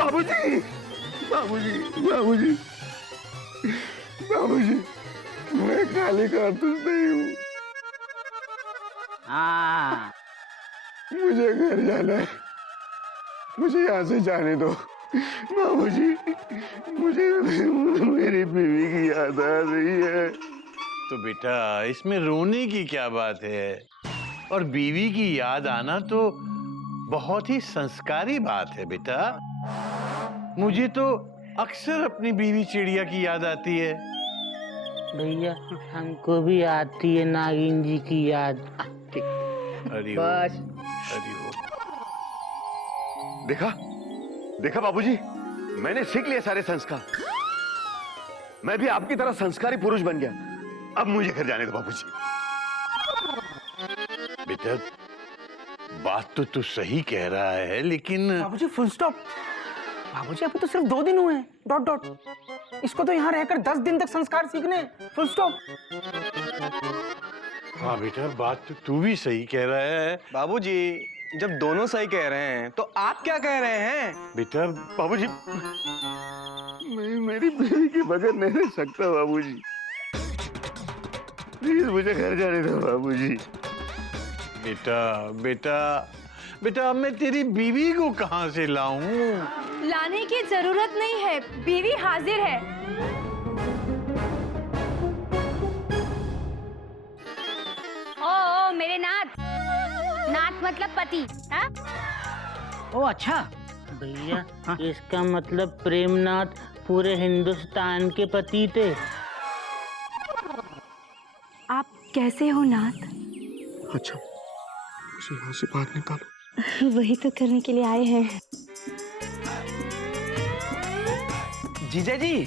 बाबूजी, बाबूजी, बाबूजी, बाबूजी, मैं काली कारतूस नहीं हूँ। हाँ, मुझे घर जाना है, मुझे यहाँ से जाने दो। बाबूजी, मुझे मेरी बीवी की याद आ रही है। तो बेटा इसमें रोने की क्या बात है? और बीवी की याद आना तो बहुत ही संस्कारी बात है बेटा। मुझे तो अक्सर अपनी बीवी चिड़िया की याद आती है। भैया हमको भी आती है नागिन जी की याद। हरि बस। हरि देखा, देखा बाबूजी, मैंने सीख लिए सारे संस्कार। मैं भी आपकी तरह संस्कारी पुरुष बन गया। अब मुझे घर जाने दो बाबूजी। बेटा बात तो तू सही कह रहा है, लेकिन बाबूजी फुल स्टॉप। बाबूजी अभी तो सिर्फ 2 दिन हुए हैं, डॉट डॉट। इसको तो यहाँ रहकर 10 दिन तक संस्कार सीखने हैं, फुल स्टॉप। हाँ बेटा बात तो तू भी सही कह रहा है। बाबूजी जब दोनों सही कह रहे हैं तो आप क्या कह रहे हैं? बेटा बाबूजी, मैं मेरी बीवी के बगैर नहीं रह सकता बाबूजी। प्लीज मुझे घर जाने दो बाबूजी। बेटा बेटा बेटा अब मैं तेरी बीवी को कहाँ से लाऊं? लाने की जरूरत नहीं है, बीवी हाजिर है। ओ मेरे नाथ, नाथ मतलब पति। हाँ? ओ अच्छा भैया, इसका मतलब प्रेमनाथ पूरे हिंदुस्तान के पति थे। आप कैसे हो नाथ? अच्छा, मुझे यहाँ से बाहर निकालो। वही तो करने के लिए आए हैं। जीजा जी,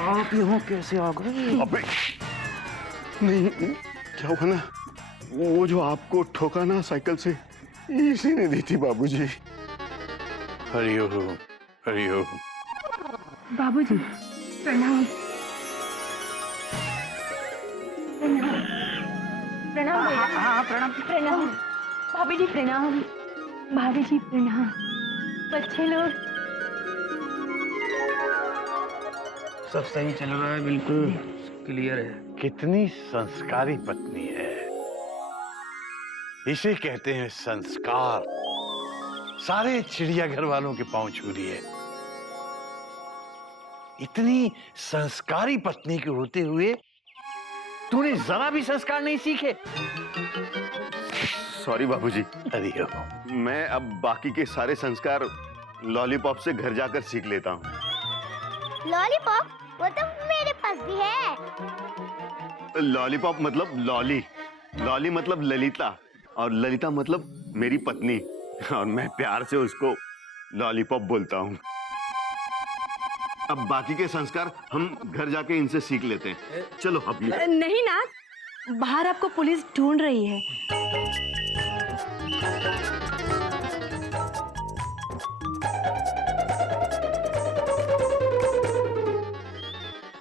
आप यहाँ कैसे आ गए? अबे नहीं, क्या हुआ ना, वो जो आपको ठोका ना साइकिल से, इसी ने दी थी बाबूजी। हरि ओम, हरि ओम। बाबूजी प्रणाम। प्रणाम भैया। हाँ प्रणाम। प्रणाम भाभी जी, प्रणाम भाभी जी, प्रणाम। बच्चे लोग सब सही चल रहा है, बिल्कुल क्लियर है। कितनी संस्कारी पत्नी है, इसे कहते हैं संस्कार। सारे चिड़ियाघर वालों के पांव छू रही है। इतनी संस्कारी पत्नी के होते हुए तूने जरा भी संस्कार नहीं सीखे। सॉरी बाबूजी। हरि ओम। मैं अब बाकी के सारे संस्कार लॉलीपॉप से घर जाकर सीख लेता हूँ। लॉलीपॉप? वो तो मेरे पास भी है। लॉलीपॉप मतलब लॉली, लॉली मतलब ललिता, और ललिता मतलब मेरी पत्नी, और मैं प्यार से उसको लॉलीपॉप बोलता हूँ। अब बाकी के संस्कार हम घर जाके इनसे सीख लेते हैं। चलो अब ये। नहीं नाथ, बाहर आपको पुलिस ढूंढ रही है।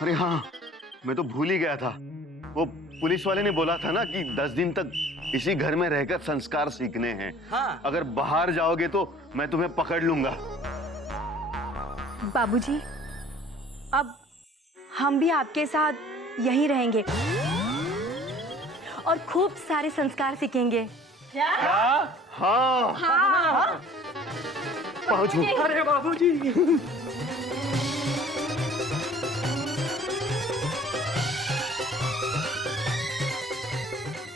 अरे हाँ, मैं तो भूल ही गया था। वो पुलिस वाले ने बोला था ना कि 10 दिन तक इसी घर में रहकर संस्कार सीखने हैं। हाँ। अगर बाहर जाओगे तो मैं तुम्हें पकड़ लूंगा। बाबूजी अब हम भी आपके साथ यहीं रहेंगे और खूब सारे संस्कार सीखेंगे। हाँ, हाँ। पहुंचो। अरे बाबूजी,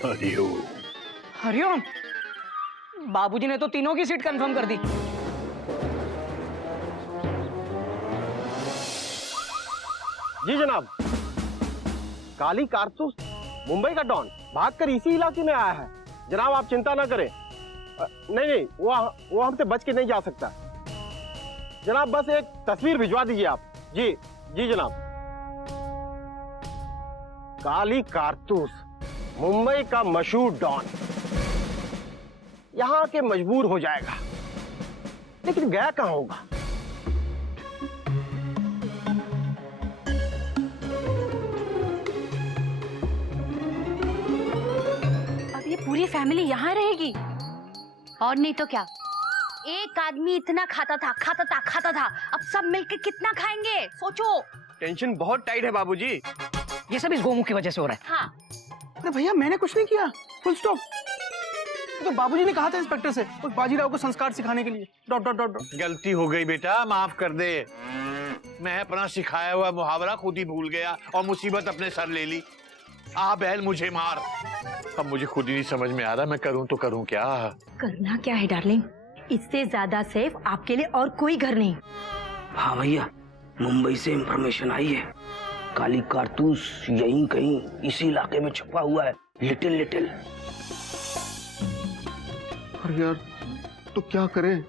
हरि ओम। हरिओम। बाबूजी ने तो तीनों की सीट कंफर्म कर दी। जी जनाब। काली कारतूस मुंबई का डॉन भागकर इसी इलाके में आया है। जनाब आप चिंता ना करें। नहीं नहीं, वो हमसे बच के नहीं जा सकता। जनाब बस एक तस्वीर भिजवा दीजिए आप। जी जी जनाब। काली कारतूस मुंबई का मशहूर डॉन यहाँ के मजबूर हो जाएगा, लेकिन गया कहाँ होगा? अभी फैमिली यहाँ रहेगी? और नहीं तो क्या, एक आदमी इतना खाता था, अब सब मिलके कितना खाएंगे सोचो। टेंशन बहुत टाइट है बाबूजी। ये सब इस गोमुख की वजह से हो रहा है। हाँ, अरे भैया मैंने कुछ नहीं किया, फुल स्टॉप। तो बाबूजी ने कहा था इंस्पेक्टर से उस बाजीराव को संस्कार सिखाने के लिए डॉट डॉट डॉट डॉट। गलती हो गई बेटा, माफ कर दे। मैं अपना सिखाया हुआ मुहावरा खुद ही भूल गया और मुसीबत अपने सर ले ली। आ बैल मुझे मार। अब मुझे खुद ही नहीं समझ में आ रहा मैं करूं तो करूं क्या। करना क्या है डार्लिंग, इससे ज्यादा सेफ आपके लिए और कोई घर नहीं। हाँ भैया, मुंबई से इंफॉर्मेशन आई है, काली कारतूस यहीं कहीं इसी इलाके में छुपा हुआ है, लिटिल। अरे यार तो क्या करें,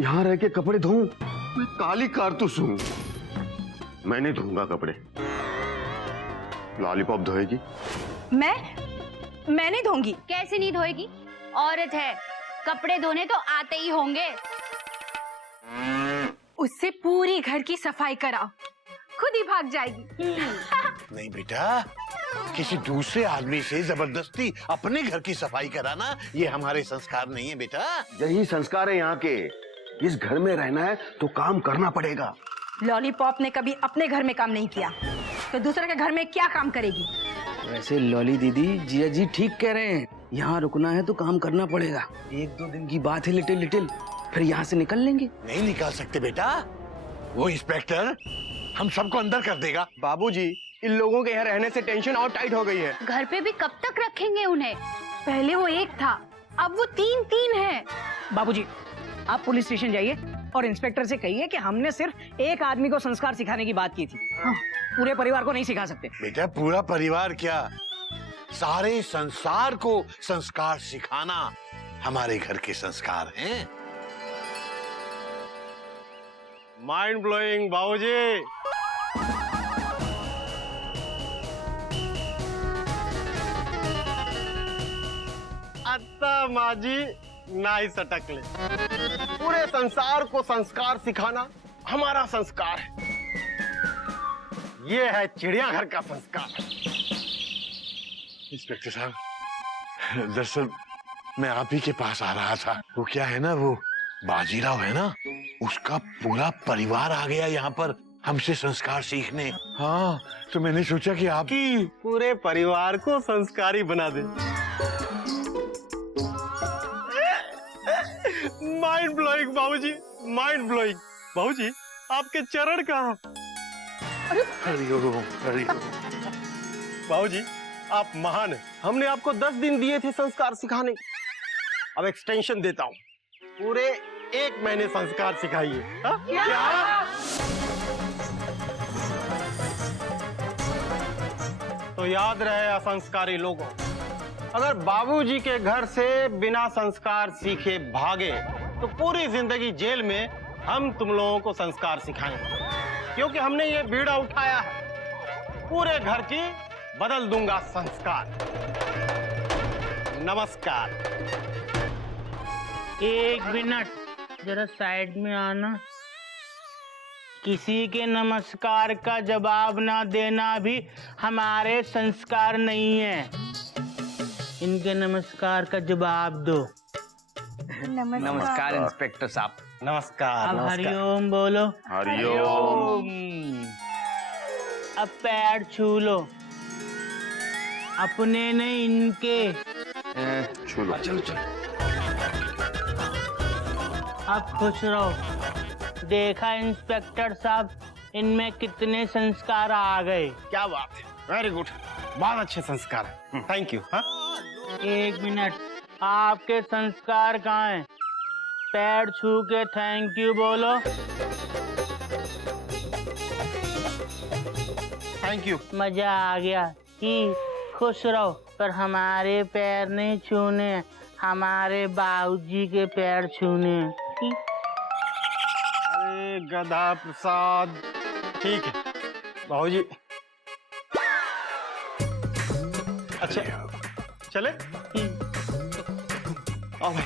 यहाँ रह के कपड़े धोऊं? मैं काली कारतूस हूँ, मैं नहीं धोऊंगा कपड़े। लॉलीपॉप धोएगी? मैं नहीं धोंगी। कैसे नहीं धोएगी, औरत है, कपड़े धोने तो आते ही होंगे। उससे पूरी घर की सफाई कराओ, खुद ही भाग जाएगी। नहीं बेटा, किसी दूसरे आदमी से जबरदस्ती अपने घर की सफाई कराना ये हमारे संस्कार नहीं है बेटा। यही संस्कार है यहाँ के। इस घर में रहना है तो काम करना पड़ेगा। लॉलीपॉप ने कभी अपने घर में काम नहीं किया तो दूसरे के घर में क्या काम करेगी? वैसे लॉली दीदी जिया जी ठीक कह रहे हैं, यहाँ रुकना है तो काम करना पड़ेगा। 1-2 दिन की बात है, लिटिल, फिर यहाँ से निकल लेंगे। नहीं निकाल सकते बेटा, वो इंस्पेक्टर हम सबको अंदर कर देगा। बाबूजी, इन लोगों के यहाँ रहने से टेंशन और टाइट हो गई है। घर पे भी कब तक रखेंगे उन्हें? पहले वो एक था, अब वो तीन है। बाबूजी आप पुलिस स्टेशन जाइए और इंस्पेक्टर से कहिए कि हमने सिर्फ एक आदमी को संस्कार सिखाने की बात की थी। हाँ, पूरे परिवार को नहीं सिखा सकते। बेटा पूरा परिवार क्या, सारे संसार को संस्कार सिखाना हमारे घर के संस्कार हैं। माइंड ब्लोइंग बाबूजी। अत्ता माजी नाई सटक ले। पूरे संसार को संस्कार सिखाना हमारा संस्कार है। ये है चिड़ियाघर का संस्कार। इंस्पेक्टर साहब, दरअसल मैं आप ही के पास आ रहा था। वो क्या है ना, वो बाजीराव है ना, उसका पूरा परिवार आ गया यहाँ पर हमसे संस्कार सीखने। हाँ, तो मैंने सोचा कि आप ही पूरे परिवार को संस्कारी बना दे। माइंड ब्लोइंग बाबूजी, माइंड ब्लोइंग। बाबूजी आपके चरण कहाँ? हरिओम हरिओम। बाबूजी आप महान हैं। हमने आपको 10 दिन दिए थे संस्कार सिखाने, अब एक्सटेंशन देता हूँ, पूरे 1 महीने संस्कार सिखाइए। हाँ? क्या? तो याद रहे असंस्कारी लोगों, अगर बाबूजी के घर से बिना संस्कार सीखे भागे तो पूरी जिंदगी जेल में हम तुम लोगों को संस्कार सिखाएंगे, क्योंकि हमने ये बीड़ा उठाया है। पूरे घर की बदल दूंगा संस्कार। नमस्कार। 1 मिनट, जरा साइड में आना। किसी के नमस्कार का जवाब ना देना भी हमारे संस्कार नहीं है। इनके नमस्कार का जवाब दो। नमस्कार इंस्पेक्टर साहब। नमस्कार। अब हरिओम बोलो। हरिओम। अब पैर छू लो, अपने नहीं इनके। छू लो। चलो। अब खुश रहो। देखा इंस्पेक्टर साहब, इनमें कितने संस्कार आ गए। क्या बात है, वेरी गुड, बहुत अच्छे संस्कार है। Thank you. हाँ? 1 मिनट, आपके संस्कार कहाँ हैं? पैर छू के थैंक यू बोलो। Thank you. मजा आ गया कि खुश रहो, पर हमारे पैर नहीं छूने, हमारे बाबूजी के पैर छूने। अरे गधा प्रसाद, ठीक है बाबूजी। अच्छा चले, आओ भाई।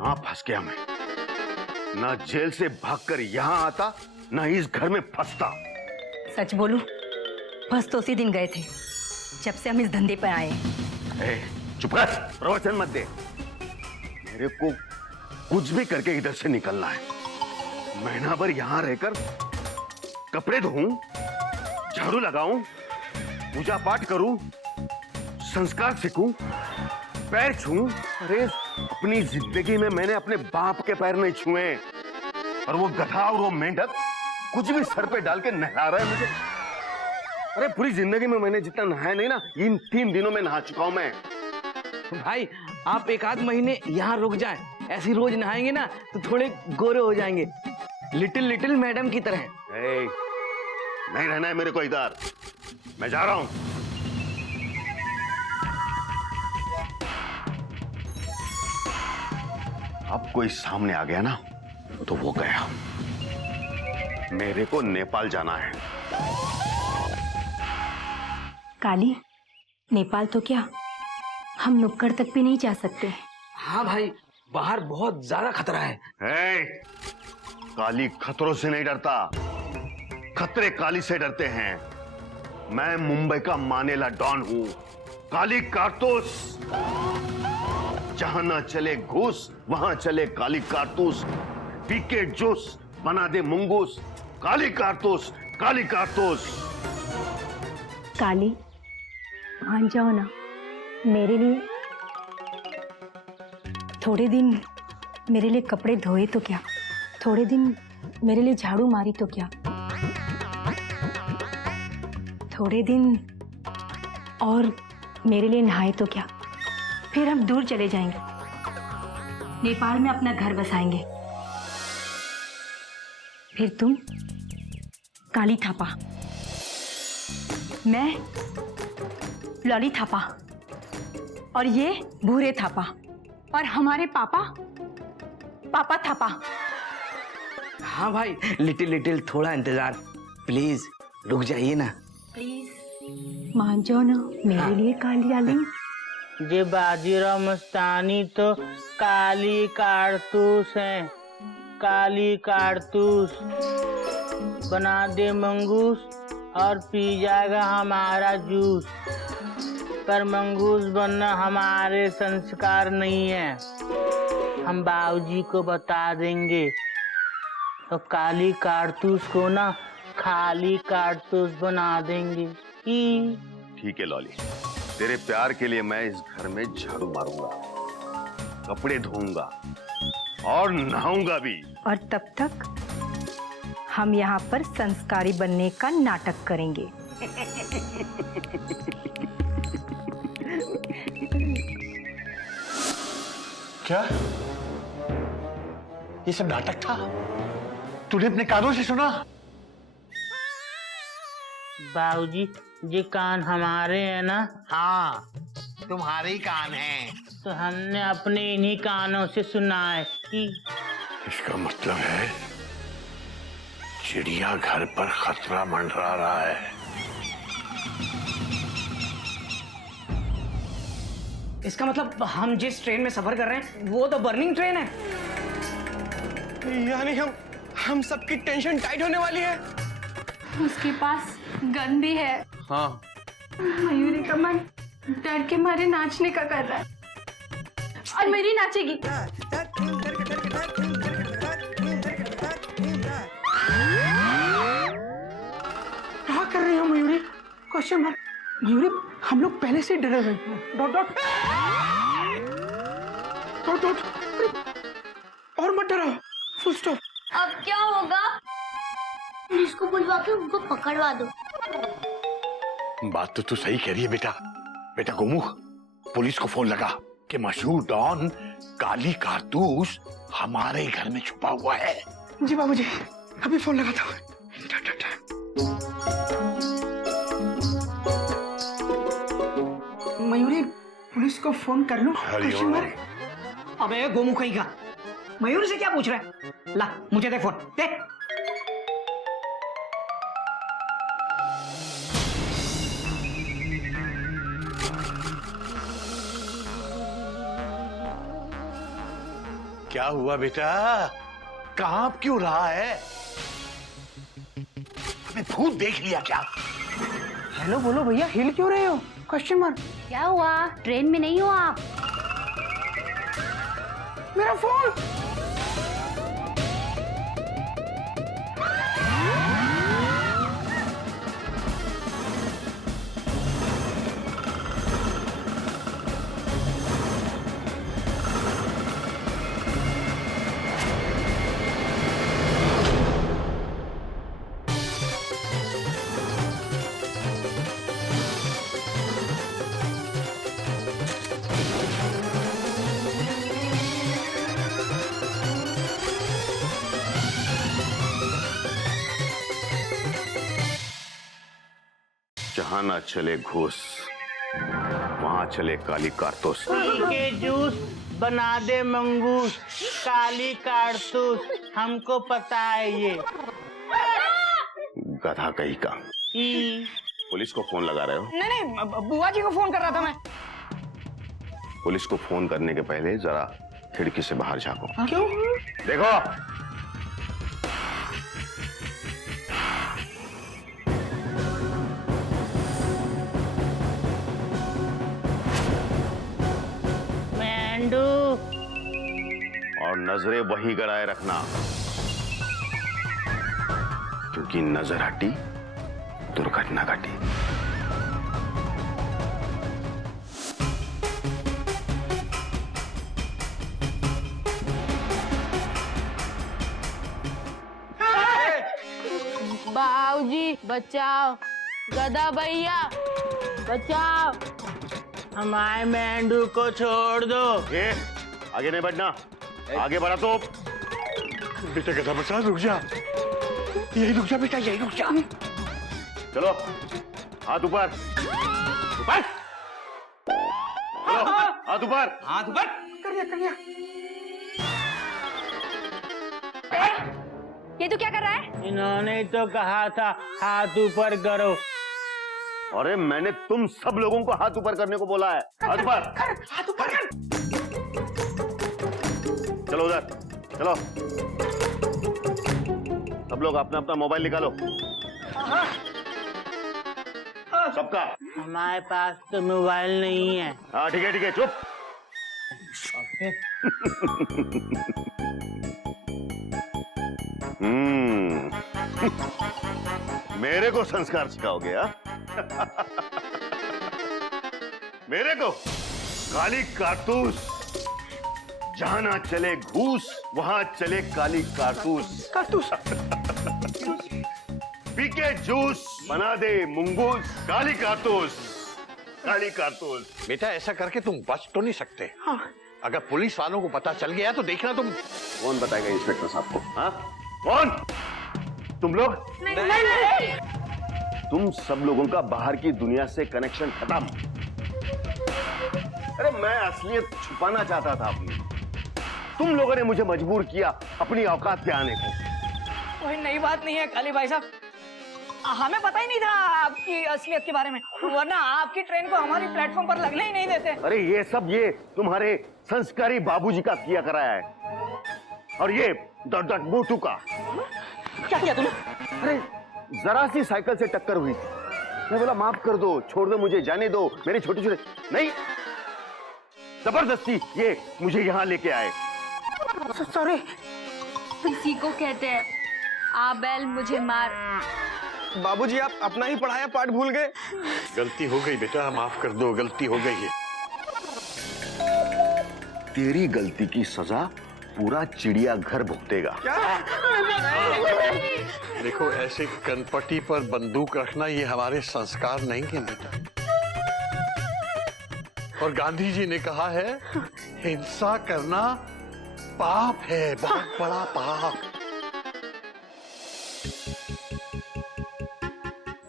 हाँ फंस गया मैं। ना जेल से भागकर यहाँ आता, ना इस घर में फंसता। सच बोलूं, फंस तो उसी दिन गए थे जब से हम इस धंधे पर आए हैं। ए, चुप कर, प्रवचन मत दे। मेरे को कुछ भी करके इधर से निकलना है। महीना भर यहाँ रहकर कपड़े धोऊं, झाड़ू लगाऊं, पूजा पाठ करूं, संस्कार सीखूं, पैर छूं। अरे अपनी जिंदगी में मैंने अपने बाप के पैर नहीं छुए, और वो गधा और वो मेंढक कुछ भी सर पे डाल के नहला रहा है मुझे। अरे पूरी जिंदगी में मैंने जितना नहाया नहीं ना, इन 3 दिनों में नहा चुका हूं मैं। भाई आप एक आध महीने यहाँ रुक जाएं, ऐसी रोज नहाएंगे ना तो थोड़े गोरे हो जाएंगे, लिटिल लिटिल मैडम की तरह। ए, नहीं रहना है मेरे को इधर, मैं जा रहा हूं। अब कोई सामने आ गया ना तो वो गया। मेरे को नेपाल जाना है। काली, नेपाल तो क्या, हम नुक्कड़ तक भी नहीं जा सकते। हाँ भाई, बाहर बहुत ज्यादा खतरा है। ए, काली खतरों से नहीं डरता, खतरे काली से डरते हैं। मैं मुंबई का मानेला डॉन हूं, काली कारतूस। जहां ना चले घूस, वहां चले काली कारतूस। पीके जूस, बना दे मुंगूस, काली कारतूस, काली कारतूस। काली, मान जाओ ना, मेरे लिए थोड़े दिन मेरे लिए कपड़े धोए तो क्या, थोड़े दिन मेरे लिए झाड़ू मारी तो क्या, थोड़े दिन और मेरे लिए नहाए तो क्या। फिर हम दूर चले जाएंगे, नेपाल में अपना घर बसाएंगे। फिर तुम काली थापा, मैं लॉली थापा, और ये भूरे थापा, और हमारे पापा पापा थापा। हाँ भाई, लिटिल लिटिल थोड़ा इंतजार प्लीज, रुक जाइए ना प्लीज, मान जाओ ना मेरे लिए काली आली। जे बाजीराव मस्तानी तो काली कारतूस है, काली कारतूस। बना दे मंगूस और पी जाएगा हमारा जूस, पर मंगूस बनना हमारे संस्कार नहीं है। हम बाबूजी को बता देंगे तो काली कारतूस को ना खाली कारतूस बना देंगे। ठीक है लॉली, तेरे प्यार के लिए मैं इस घर में झाड़ू मारूंगा, कपड़े धोऊंगा और नहाऊंगा भी। और तब तक हम यहाँ पर संस्कारी बनने का नाटक करेंगे। क्या ये सब नाटक था? तूने अपने कानों से सुना? बाबूजी, ये कान हमारे हैं ना? हाँ, तुम्हारे ही कान हैं। तो हमने अपने इन्हीं कानों से सुना है कि इसका मतलब है चिड़िया घर पर खतरा मंडरा रहा है। इसका मतलब हम जिस ट्रेन में सफर कर रहे हैं वो तो बर्निंग ट्रेन है। यानी हम सबकी टेंशन टाइट होने वाली है। उसके पास गन भी है। हाँ, मयूरी का मन डर के मारे नाचने का कर रहा है, और मेरी नाचेगी। क्या कर रही हो मयूरी? Question mark. मयूरी, हम लोग पहले से डरे हुए हैं। डॉट डॉट डॉट डॉट, और मत डराओ, फुल स्टॉप। अब क्या होगा? पुलिस को बुलवा के उनको पकड़वा दो। बात तो तू सही कह रही है बेटा। बेटा गोमुख, पुलिस को फोन लगा कि मशहूर डॉन काली कारतूस हमारे घर में छुपा हुआ है। जी बाबूजी, अभी फोन लगा था। मयूरी, पुलिस को फोन कर लो। Question mark. अबे गोमुखई का, मयूर से क्या पूछ रहा है? ला मुझे दे फोन, दे। क्या हुआ बेटा? कांप क्यों रहा है? अबे भूत देख लिया क्या? हेलो बोलो भैया, हिल क्यों रहे हो? Question mark. क्या हुआ? ट्रेन में नहीं हो आप? मेरा फोन। जहां ना चले घूस, वहां चले काली कारतूस। के जूस बना दे मंगूस, काली कारतूस, हमको पता है ये। गधा कहीं का। पुलिस को फोन लगा रहे हो? नहीं, बुआ जी को फोन कर रहा था मैं। पुलिस को फोन करने के पहले जरा खिड़की से बाहर झांको। क्यों? देखो, मेंढू। और नजरें वही गड़ाए रखना, क्योंकि नजर हटी दुर्घटना घटी। बाऊजी बचाओ, गधा भैया बचाओ, हमारे मेंढू को छोड़ दो। ये आगे नहीं बढ़ना, आगे बढ़ा तो। बेटा गधा प्रसाद रुक जा, यही रुक जा बेटा, यही रुक जा। चलो हाथ ऊपर, ऊपर चलो, हाथ ऊपर, हाथ ऊपर कर दिया। ये तो क्या कर रहा है? इन्होंने तो कहा था हाथ ऊपर करो। अरे मैंने तुम सब लोगों को हाथ ऊपर करने को बोला है। हाथ ऊपर, हाथ ऊपर कर। चलो उधर, चलो सब लोग अपना अपना मोबाइल निकालो, सबका। हमारे पास तो मोबाइल नहीं है। हाँ ठीक है, चुप। मेरे को संस्कार सिखाओगे? मेरे को? काली कारतूस, जहां ना चले घूस, वहां चले काली कारतूस। कारतूस। पीके जूस बना दे मुंगूस, काली कारतूस, काली कारतूस। बेटा ऐसा करके तुम बच तो नहीं सकते। हाँ। अगर पुलिस वालों को पता चल गया तो देखना तुम। कौन बताएगा इंस्पेक्टर साहब को? हाँ कौन? तुम लोग? नहीं। तुम सब लोगों का बाहर की दुनिया से कनेक्शन खत्म। अरे मैं असलियत छुपाना चाहता था अपनी, तुम लोगों ने मुझे मजबूर किया अपनी औकात पे आने को। कोई नई बात नहीं है काली भाई साहब, हमें पता ही नहीं था आपकी असलियत के बारे में, वरना आपकी ट्रेन को हमारी प्लेटफॉर्म पर लगने ही नहीं देते। अरे ये सब ये तुम्हारे संस्कारी बाबूजी का किया कराया है, और ये मोटू का। क्या किया तूने? अरे जरा सी साइकिल से टक्कर हुई थी, मैं बोला माफ कर दो, छोड़ दो, मुझे जाने दो, मेरे छोटे छोटे, नहीं जबरदस्ती ये मुझे यहाँ लेके आए। सॉरी। इसी को कहते हैं आ बैल मुझे मार। बाबूजी आप अपना ही पढ़ाया पाठ भूल गए। गलती हो गई बेटा, माफ कर दो, गलती हो गई है। तेरी गलती की सजा पूरा चिड़ियाघर भुगतेगा। देखो ऐसे कनपटी पर बंदूक रखना ये हमारे संस्कार नहीं है बेटा। और गांधी जी ने कहा है हिंसा करना पाप है, बहुत बड़ा पाप।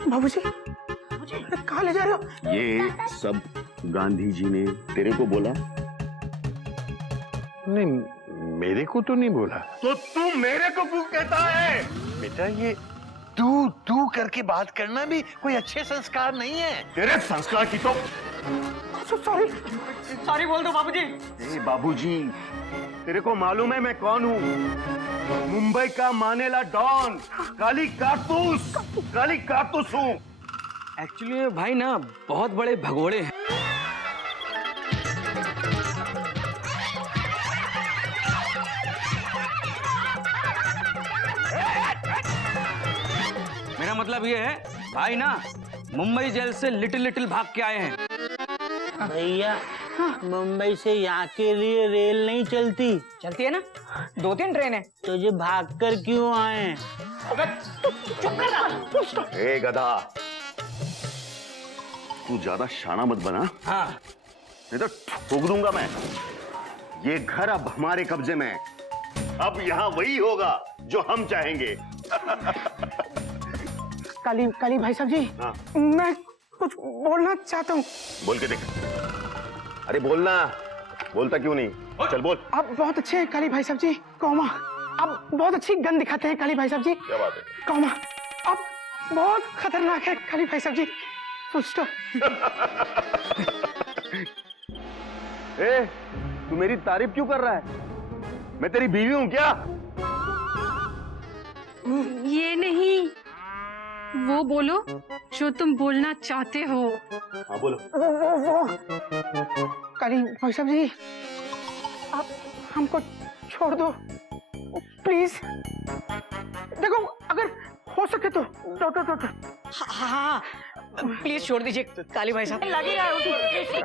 बाबूजी कहाँ ले जा रहे हो? ये सब गांधी जी ने तेरे को बोला? नहीं मेरे को तो नहीं बोला। तो तू मेरे को क्यों कहता है? बेटा ये तू करके बात करना भी कोई अच्छे संस्कार नहीं है। तेरे संस्कार की तो सॉरी सॉरी बोल दो बाबूजी। ए बाबूजी, तेरे को मालूम है मैं कौन हूँ? मुंबई का मानेला डॉन, काली कारतूस हूँ। एक्चुअली भाई ना बहुत बड़े भगोड़े हैं। मेरा मतलब ये है भाई ना मुंबई जेल से लिटिल भाग के आए हैं। भैया, मुंबई से यहाँ के लिए रेल नहीं चलती। चलती है ना, 2-3 ट्रेन है। तो ये भाग कर क्यों आए? ए गधा, तू ज्यादा शाना मत बना, हाँ नहीं तो ठोक दूंगा मैं। ये घर अब हमारे कब्जे में है। अब यहाँ वही होगा जो हम चाहेंगे। काली भाई साहब जी, हाँ। मैं कुछ बोलना चाहता हूँ। बोल के देख। अरे बोलना, बोलता क्यों नहीं? चल बोल। आप बहुत अच्छे हैं काली भाई साहब जी, कौमा। आप बहुत अच्छी गन दिखाते हैं काली भाई साहब जी, क्या बात है? कौमा। आप बहुत खतरनाक है काली भाई साहब जी, फुल स्टॉप। ए, तू मेरी तारीफ क्यों कर रहा है? मैं तेरी बीवी हूँ क्या? ये नहीं, वो बोलो जो तुम बोलना चाहते हो। हाँ बोलो। वो काली भाई साहब जी, आप हमको छोड़ दो प्लीज। देखो अगर हो सके तो हाँ प्लीज छोड़ दीजिए काली भाई साहब। लग ही रहा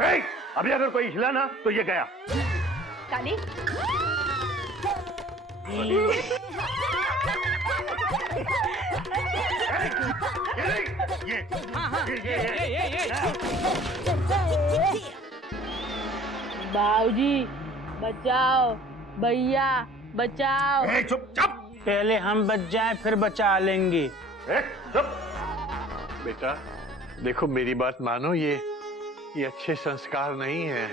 है। अभी अगर कोई हिला ना तो ये गया। काली, बाबूजी बचाओ, भैया बचाओ। चुप। पहले हम बच जाएं, फिर बचा लेंगे। चुप। बेटा देखो मेरी बात मानो, ये अच्छे संस्कार नहीं है।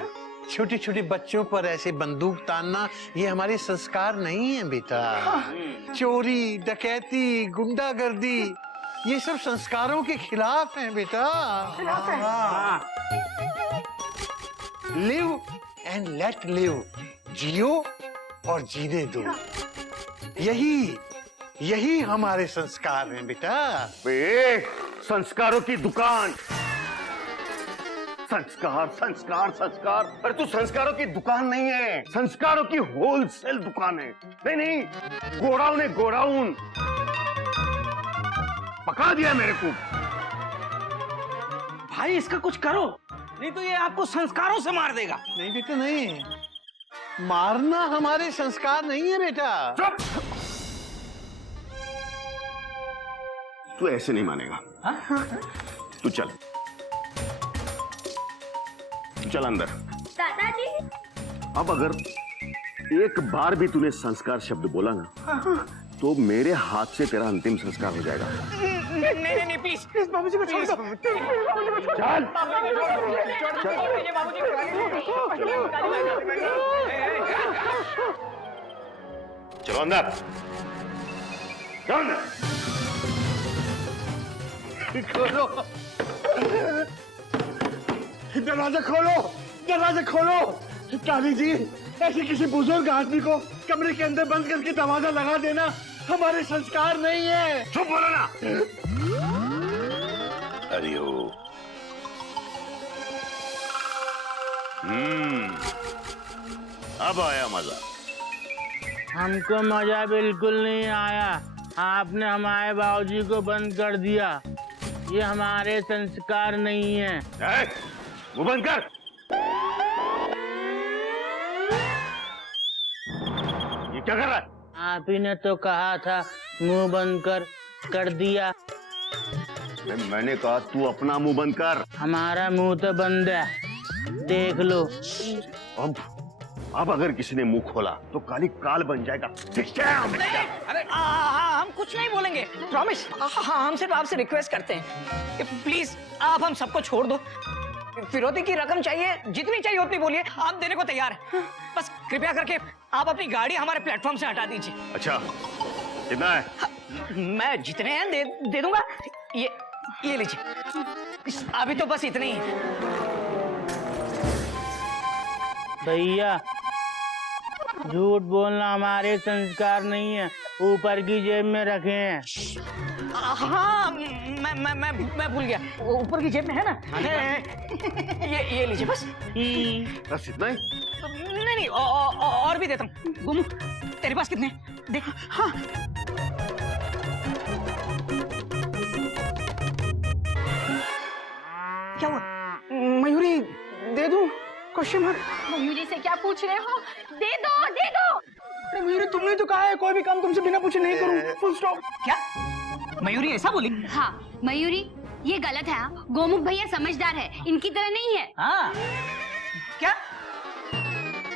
छोटे छोटे बच्चों पर ऐसे बंदूक तानना ये हमारे संस्कार नहीं है बेटा। चोरी, डकैती, गुंडागर्दी ये सब संस्कारों के खिलाफ हैं बेटा। लिव एंड लेट लिव, जियो और जीने दो, यही हमारे संस्कार हैं बेटा। बे, संस्कारों की दुकान। संस्कार। अरे तू संस्कारों की दुकान नहीं है, संस्कारों की होलसेल दुकान है। नहीं, गोडाउन पका दिया मेरे को। भाई इसका कुछ करो, नहीं तो ये आपको संस्कारों से मार देगा। नहीं बेटा नहीं, मारना हमारे संस्कार नहीं है बेटा। चुप। तू ऐसे नहीं मानेगा। तू चल अंदर। दादाजी, अब अगर एक बार भी तूने संस्कार शब्द बोला ना तो मेरे हाथ से तेरा अंतिम संस्कार हो जाएगा। नहीं प्लीज बाबूजी को छोड़ दो। चल। चलो अंदर। खोलो, दरवाजा खोलो। काली जी, ऐसे किसी बुजुर्ग आदमी को कमरे के अंदर बंद करके दरवाजा लगा देना हमारे संस्कार नहीं है। चुप बोलो ना। हरिओ। अब आया मजा। हमको मजा बिल्कुल नहीं आया। आपने हमारे बाबूजी को बंद कर दिया। ये हमारे संस्कार नहीं है। मुंह बंद कर। ये क्या कर रहा है? आप ही ने तो कहा था मुंह बंद कर दिया। मैंने कहा तू अपना मुंह बंद कर। हमारा मुंह तो बंद है, देख लो। अब अगर किसी ने मुंह खोला तो काली काल बन जाएगा। अरे हम कुछ नहीं बोलेंगे, प्रॉमिस। हम सिर्फ आपसे रिक्वेस्ट करते हैं कि प्लीज आप हम सबको छोड़ दो। फिरौती की रकम चाहिए, जितनी चाहिए उतनी बोलिए, आप देने को तैयार हैं। बस कृपया करके आप अपनी गाड़ी हमारे प्लेटफॉर्म से हटा दीजिए। अच्छा कितना है? मैं जितने हैं दे दूंगा। ये लीजिए। अभी तो बस इतने ही है। भैया झूठ बोलना हमारे संस्कार नहीं है, ऊपर की जेब में रखे हैं। हाँ मैं भूल गया, वो ऊपर की जेब में है ना। ये लीजिए बस। बस इतना ही? नहीं और भी देता हूँ। गुमू तेरे पास कितने देख। हाँ क्या हुआ? मयूरी दे दूं? Question mark. मयूरी से क्या पूछ रहे हो? दे दो दे दो। अरे मयूरी तुमने तो कहा है कोई भी काम तुमसे बिना पूछे नहीं करूं, फुल स्टॉप। क्या मयूरी ऐसा बोली? हाँ मयूरी ये गलत है। हाँ? गोमुख भैया समझदार है, इनकी तरह नहीं है। हाँ क्या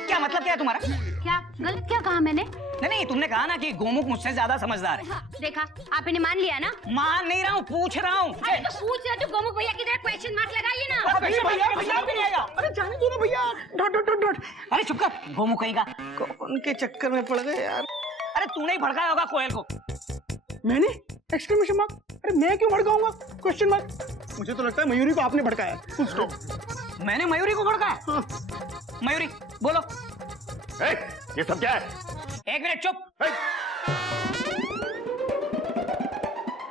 क्या मतलब क्या है तुम्हारा? क्या गलत क्या कहा मैंने? नहीं तुमने कहा ना कि गोमुख मुझसे ज्यादा समझदार है। हाँ, देखा आपने मान लिया ना। मान नहीं रहा हूँ, पूछ रहा हूँ। अरे तो पूछ रहे तो गोमुख भैया की तरह क्वेश्चन मार्क लगाइए ना। भैया अरे जाने दो ना भैया। Dot dot dot dot. अरे चुप कर गोमुख कहीं का। कौन के चक्कर में पड़ गए यार? अरे तूने ही भड़काया होगा कोयल को। मैंने? Exclamation mark. अरे मैं क्यों भड़काऊंगा? Question mark. मुझे तो लगता है मयूरी को आपने भड़काया। Full stop. मैंने मयूरी को भड़काया? हाँ। मयूरी बोलो। ये सब क्या है? एक मिनट चुप।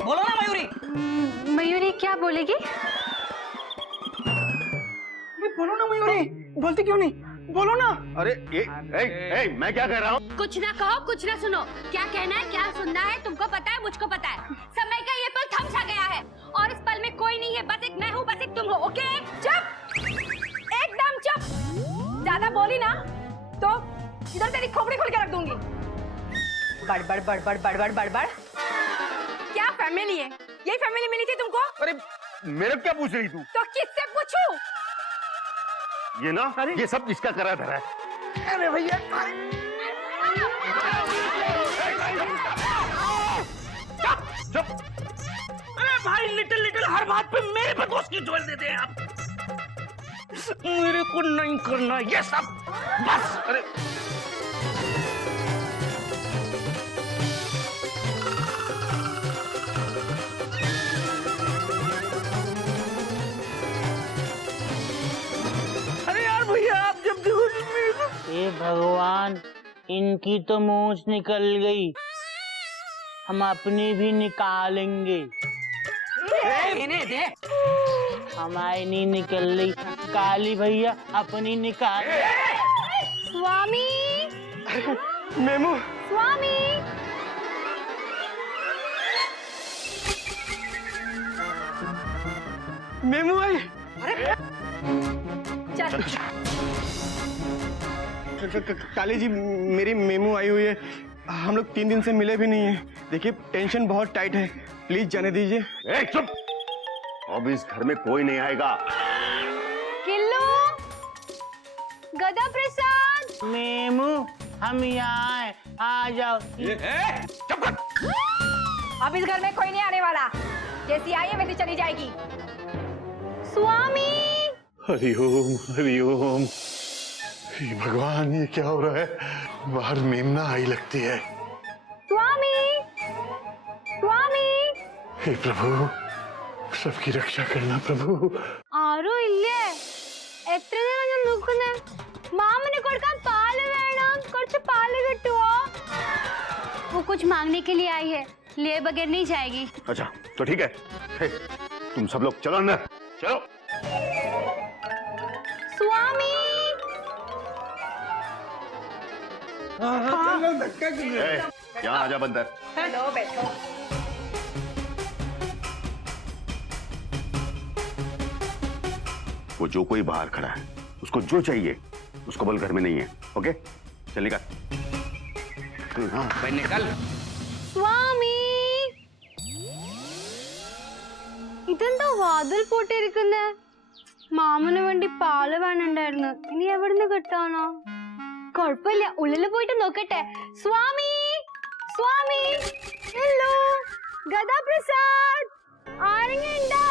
बोलो ना मयूरी। मयूरी क्या बोलेगी? बोलो ना मयूरी, बोलती क्यों नहीं? बोलो ना। अरे मैं क्या कह रहा हूँ? कुछ ना कहो कुछ ना सुनो, क्या कहना है क्या सुनना है तुमको पता है, मुझको पता है। समय का ये पल थम सा गया है और इस पल में कोई नहीं है, बस एक मैं हूँ, बस एक तुम हो। ओके चुप, एकदम चुप। ज्यादा बोली ना तो इधर तेरी खोपड़ी खोल के रख दूंगी। बड़बड़ बड़बड़ बड़बड़ बड़बड़। क्या फैमिली है? यही फैमिली मिली थी तुमको? अरे मेरे क्या पूछ रही तू? तो किससे पूछूं? ये ना ये सब इसका करा धरा है। अरे भैया चुप। अरे भाई लिटिल लिटिल हर बात पे मेरे पे दोस्त की जोड़ देते हैं आप। मेरे को नहीं करना ये सब, बस। अरे अरे यार भैया आप जब देखो मेरे को। हे भगवान, इनकी तो मूंछ निकल गई, हम अपनी भी निकालेंगे। दे। हमारी नहीं निकल रही, काली भैया अपनी निकाल। स्वामी मेमू। स्वामी मेमू आई। चल काली जी मेरी मेमू आई हुई है, हम लोग 3 दिन से मिले भी नहीं है। देखिए टेंशन बहुत टाइट है, प्लीज जाने दीजिए। चुप। अब इस घर में कोई नहीं आएगा। किल्लू, गदा प्रसाद, मेमू हम यहाँ हैं, आ जाओ। चुप कर। अब इस घर में कोई नहीं आने वाला, जैसी आई है वैसी चली जाएगी। स्वामी हरिओम हरिओम। हे भगवान ये क्या हो रहा है? बाहर मेमना आई लगती है। स्वामी स्वामी हे प्रभु सबकी रक्षा करना प्रभु। ആരും ഇല്ലേ? എത്ര നേരം ഞാൻ നോക്കുന്നേ? മാമനെ കൊടുക്കാൻ പാല് വേണം, കുറച്ച് പാല് കിട്ടുവോ? वो कुछ मांगने के लिए आई है, लिए बगैर नहीं जाएगी। अच्छा तो ठीक है। तुम सब लोग चलो अंदर, चलो। स्वामी यहाँ आजा बंदर। हेलो बैठो। वो जो कोई बाहर खड़ा है उसको जो चाहिए उसको बोल घर में नहीं है। ओके चल निकल। हाँ भाई निकल। സ്വാമി ഇതെന്താ വാതിൽ പൂട്ടിയിരിക്കുന്നേ? മാമന് വേണ്ടി പാല് വേണുണ്ടായിരുന്നു, ഇനി എവിടുന്ന് കിട്ടാനോ? കുഴപ്പമില്ല, ഉള്ളില് പോയിട്ട് നോക്കട്ടെ. സ്വാമി സ്വാമി ഹലോ ഗദാ പ്രസാദ് ആരെങ്കിലും ഉണ്ടോ?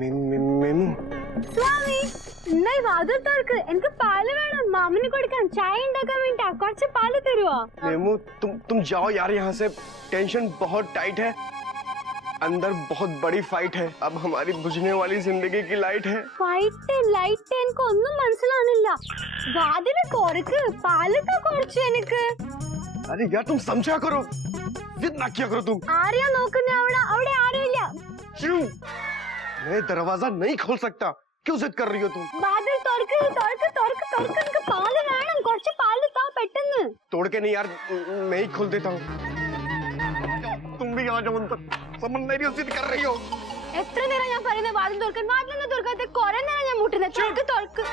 मेमू സ്വാമി എന്നായി വാതിൽ തുറക്ക്, എനിക്ക് പാല് വേണം, മാമന് കൊടുക്കാൻ ചായ ഉണ്ടാക്കാൻ വേണ്ടി കുറച്ച് പാല് തരുവോ? मेमू तुम जाओ यार यहाँ से, टेंशन बहुत टाइट है। अंदर बहुत बड़ी फाइट है। अब हमारी बुझने वाली जिंदगी की लाइट है। ഫൈറ്റ് ലൈറ്റ് എനിക്ക് ഒന്നും മനസ്സിലാവുന്നില്ല വാതില് തുറക്ക് പാലൊക്കെ കുറച്ച് എനിക്ക് अरे यार तुम समझा करो, जिद ना किया करो तुम। ആരെയാ നോക്കുന്നേ അവിടെ അവിടെ ആരുമില്ല क्यों? मैं दरवाजा नहीं खोल सकता, क्यों जिद कर रही हो तुम? വാതിൽ തുറക്ക് തുറക്ക് തുറക്ക് തുറക്ക് എനിക്ക് പാല് വേണം കുറച്ച് പാല് താ പെട്ടെന്ന് तोड़ के नहीं यार, मैं ही खोल देता हूँ। तुम भी आ जाओ अंदर, समझ नहीं रही हो, जिद कर रही हो। എത്ര നേരം ഞാൻ പറയുന്നത് വാതിൽ തുറക്കാൻ വാതിലൊന്നും തുറക്കാതെ കുറെ നേരം ഞാൻ മുട്ടുന്നത് തുറക്ക് തുറക്ക്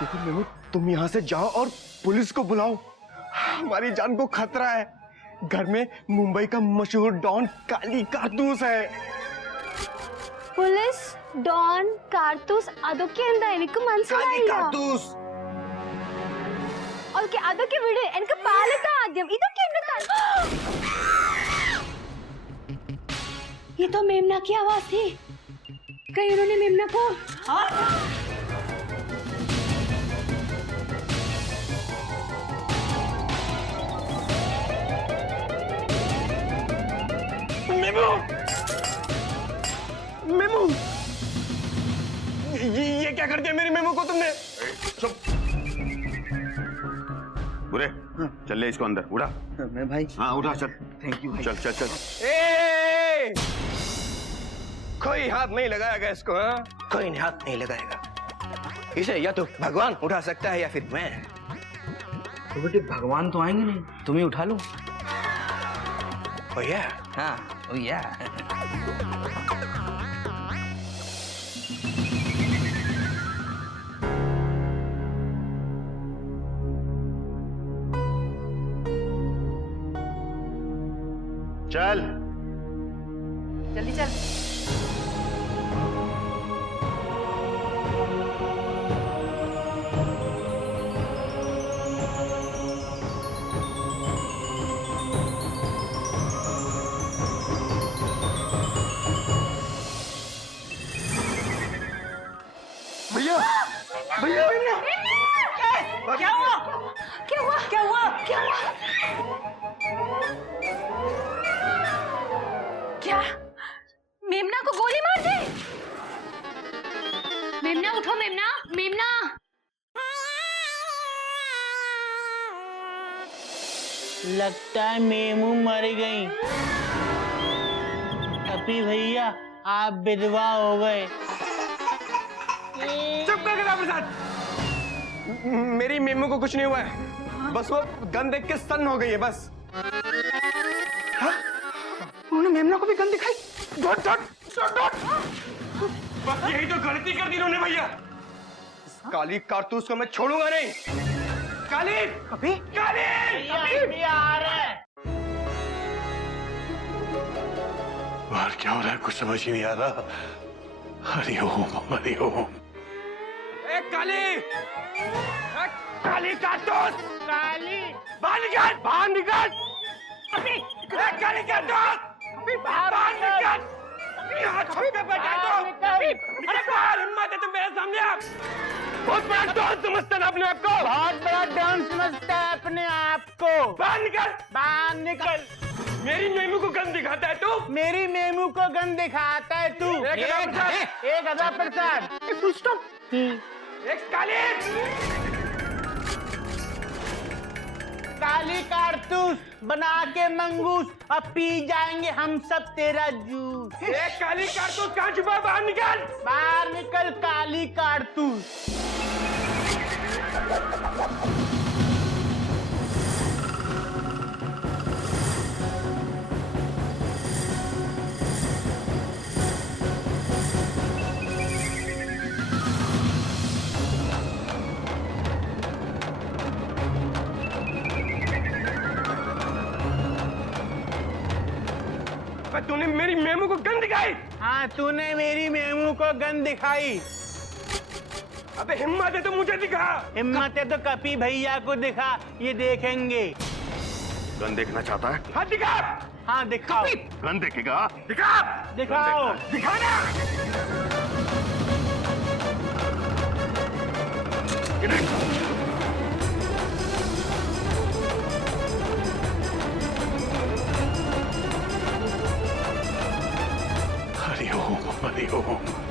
देखो मेमू, तुम यहाँ से जाओ और पुलिस को बुलाओ, हमारी जान को खतरा है। घर में मुंबई का मशहूर डॉन काली कारतूस है। പോലീസ് ഡോൺ കാർത്തൂസ് അതൊക്കെ എന്താ എനിക്ക് काली മനസ്സിലായില്ല कारतूस। ഓക്കെ അതൊക്കെ വിട് എനിക്ക് പാലത്താ ആദ്യം ഇതൊക്കെ എന്റെ ये तो मेमना की आवाज थी कहीं उन्होंने मेमना को मेमू, मेमू, ये क्या कर दिया मेरी मेमू को तुमने? चुप। बुरे चल ले इसको अंदर, उड़ा। मैं भाई, हाँ उठा, चल। थैंक यू भाई। चल चल चल। ए! कोई हाथ नहीं लगाएगा इसको, हाँ? कोई हाथ नहीं लगाएगा इसे। या तो भगवान उठा सकता है या फिर मैं। तो बेटे भगवान तो आएंगे नहीं, तुम ही उठा लो। ओ या, हाँ ओ या। चल जल्दी चल भैया, भैया, क्या हुआ क्या हुआ क्या हुआ क्या हुआ क्या मेमना को गोली मार दे मेमना उठो मेमना मेमना लगता है मेमू मर गई कपी भैया आप विधवा हो गए चुप कर गया प्रसाद। मेरी मेमू को कुछ नहीं हुआ है, बस वो गन देख के सन्न हो गई है बस। उन्होंने मेमना को भी गन दिखाई। Dot dot dot dot. बस यही तो गलती कर दी इन्होंने भैया। इस काली कारतूस को मैं छोड़ूंगा नहीं। काली कभी काली अभी आ रहे हैं। बाहर क्या हो रहा है कुछ समझ ही नहीं आ रहा। हरिओम हरिओम। ए काली, काली कारतूस, काली बाहर निकल, बाहर निकल। अभी काली कारतूस, बाहर निकल। यहाँ छुप के बैठा तो। अरे बाहर हिम्मत है तुम मेरे सामने आप। बहुत बड़ा डॉन समझते हैं अपने आप को। बहुत बड़ा डांस समझता है अपने आप को बाहर निकल। बाहर निकल मेरी मेमू को गन दिखाता है तू। मेरी मेमू को गन दिखाता है तू एक हजार। एक हजार प्रसाद स्टॉप। एक काली काली कारतूस बना के मंगूस अब पी जाएंगे हम सब तेरा जूस एक काली कारतूस कहाँ छुपा है? बाहर निकल। बाहर निकल काली कारतूस तूने मेरी मेमू को गन दिखाई। हाँ तूने मेरी मेमू को गन दिखाई अबे हिम्मत है तो मुझे दिखा। हिम्मत है तो कपी भैया को दिखा ये देखेंगे गन देखना चाहता है? हाँ दिखा। हाँ दिखाओ गन देखेगा? दिखा। दिखाओ दिखाना। हरि ओम।